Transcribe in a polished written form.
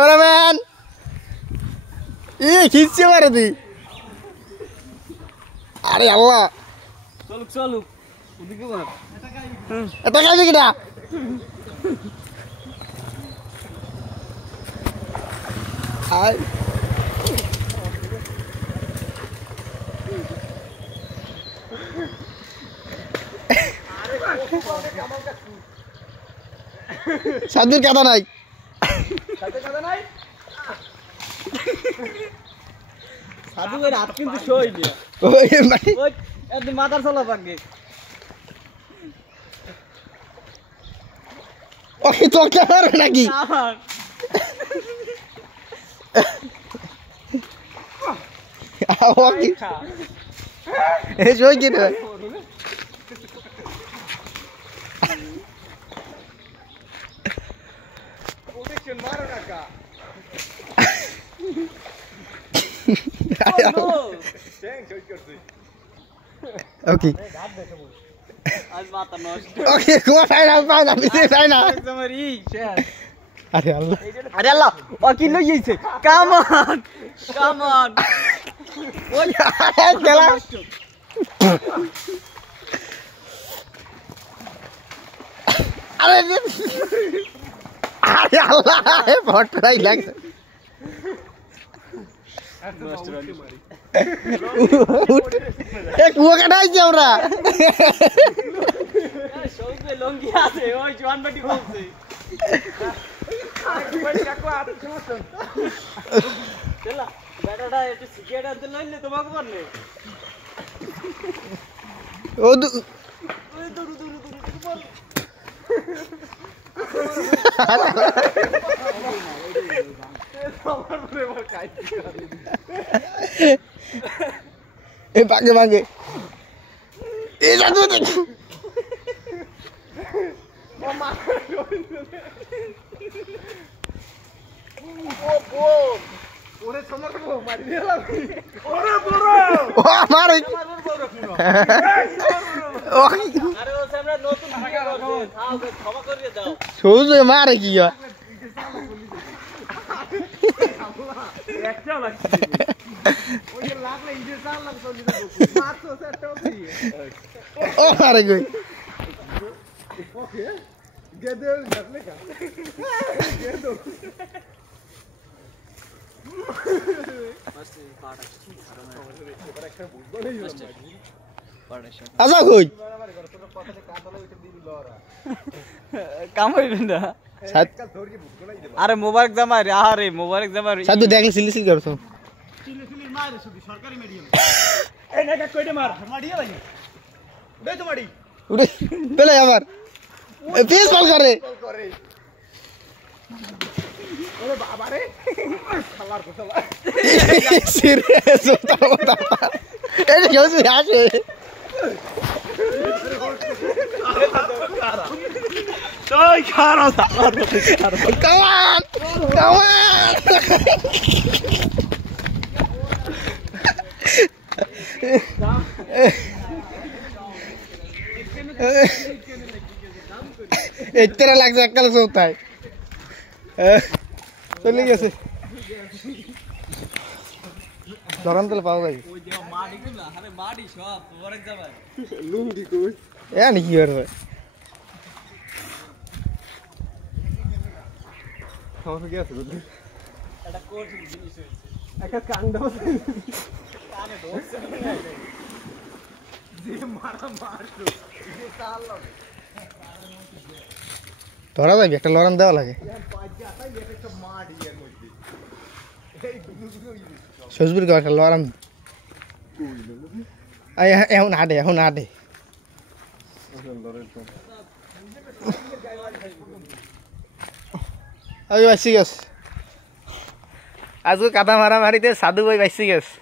cameraman খিচছে মারে তুই আরে আল্লাহ চলুক চলুক ওদিকে এটা খাইবি কিনা আয় সাদুর কাদা নাই সাধু এর হাত কিন্তু সই দিয়া ওই মানে ওই একদম মাথার চলা পাকে ওকে তো ক্যামেরা নাকি ওকে এই জয় কি রে প্রোটেকশন মারো না কা ওকে আজ মাথা নষ্ট ওকে কোয়া ফাইনাল ফাইনাল বিসি ফাইনাল তোমার ই আরে আল্লাহ আরে আল্লাহ ও কি লই যাইছে কাম অন ওই খেলা আরে আরে আল্লাহ ফটরাই লাগছে এক কুয়া কাটাইছি আমরা সৌজে লঙ্গি আছে ওই জোয়ান বাটি বলছে চলা বেটাটা একটু সিগারেট আনতে লইলে তোমাকে পারলে ও ওই দূর দূর দূর বল এ ভাগে ভাগে এই জাদু দেখ ওরে সমর করব মারি দিলাম ওরে বড় ও মারে ও আরে ও আমরা নতুন ভিডিও করব খাও ক্ষমা করে দাও সোজে মারে কি হয় একটা লাগছে ওই যে লাগলে ইজে চাল লাগতো দিতে মারছো সেটাও কি ও মারে কই ওকে গেদে লাগলে কা গেদো মাস্টার পাড়া এবার একটা বুঝবো না পাড়া আজা কই কাম হইল না আরে মোবারক জামাই রে আরে মোবারক জামাই সাদু দেখলে সিলি সিলি করছো চিলি চিলি মারে শুধু সরকারি মিডিয়াম এই না কইতে মার মারিয়া লাগে উড়াই তো মারি উড়ে পেলে আবার পেস বল করে ওরে বাবা রে শালার গোসলা সিরিয়াস হতা হতা এই জোস আসে তোই খারা শালার কামান কামান এতরা লাগছে এককাল সৌতায় চলে গেছে ধরন তেল পাওয়া যায় ওই যে মাডি গুলা আরে মাডি সব মোবারক জামাই লুঙ্গি কই এ নি কি করবে খাওয়া গেছে বুঝলি এটা কোটি জিনিস হইছে একটা কাণ্ড কানে ঢোকছে যে মারা মারলো যে চাল ধরা যাবে একটা লড়ান দেওয়া লাগে সজবির গাছ একটা লড়ান এখন হাঁটে এখন হাঁটে বাইসি গেছ আজকে কাদা মারামারিতে সাধু ভাই বাইসি গেছে